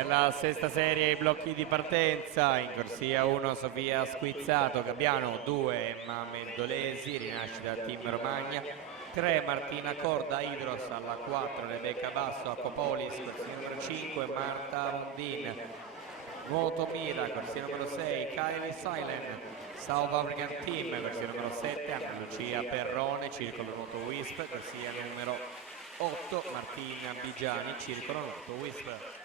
Per la sesta serie i blocchi di partenza, in corsia 1 Sofia Squizzato, Gabbiano 2 Emma Mendolesi, rinascita Team Romagna, 3 Martina Corda, Idros alla 4 Rebecca Basso, Acquapolis, corsia numero 5 Marta Mondin, Nuoto Mira, corsia numero 6 Kylie Silent, South African Team, corsia numero 7 Anna Lucia Perrone, circolo nuoto Wisp, corsia numero 8 Martina Bigiani, circolo nuoto Wisp.